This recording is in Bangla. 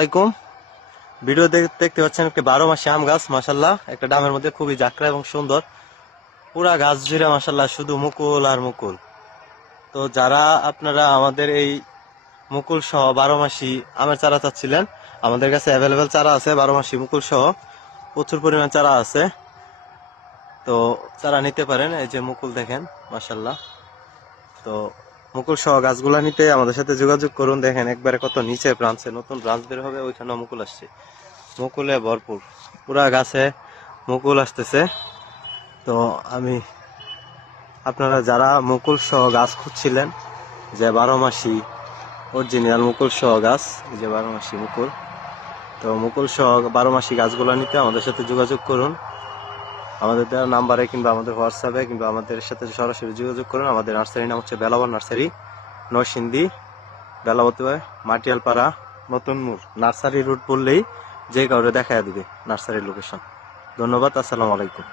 আলাইকুম। ভিডিও দেখতে পাচ্ছেন একটি 12 মাসি আম গাছ, মাশাআল্লাহ একটা ডামের মধ্যে খুবই জাকরা এবং সুন্দর। পুরা গাছ জুড়ে মাশাআল্লাহ শুধু মুকুল আর মুকুল। তো যারা আপনারা আমাদের এই মুকুল সহ 12 মাসি আমের চারা চাচ্ছিলেন, আমাদের কাছে অ্যাভেলেবেল চারা আছে। 12 মাসি মুকুল সহ প্রচুর পরিমাণ চারা আছে, তো চারা নিতে পারেন। এই যে মুকুল দেখেন মাশাআল্লাহ। তো মুকুল সহ গাছগুলা নিতে আমাদের সাথে যোগাযোগ করুন। দেখেন একবারে কত নিচে ব্রাঞ্চে নতুন ব্রাঞ্চ বের হবে, ওইখানেও মুকুল আসছে, মুকুলে ভরপুর, পুরা গাছে মুকুল আসতেছে। তো আপনারা যারা মুকুল সহ গাছ খুঁজছিলেন, যে 12 মাসি অরিজিনাল মুকুল সহ গাছ, যে 12 মাসি মুকুল, তো মুকুল সহ 12 মাসি গাছগুলো নিতে আমাদের সাথে যোগাযোগ করুন। আমাদের দেওয়া নাম্বারে কিংবা আমাদের হোয়াটসঅ্যাপে কিংবা আমাদের সাথে সরাসরি যোগাযোগ করুন। আমাদের নার্সারির নাম হচ্ছে বেলাবন নার্সারি, নরসিংদী বেলাবতী মাটিয়ালপাড়া নতুন মোড়। নার্সারি রুট বললেই যে কাউরে দেখায় দিবে নার্সারির লোকেশন। ধন্যবাদ, আসসালামু আলাইকুম।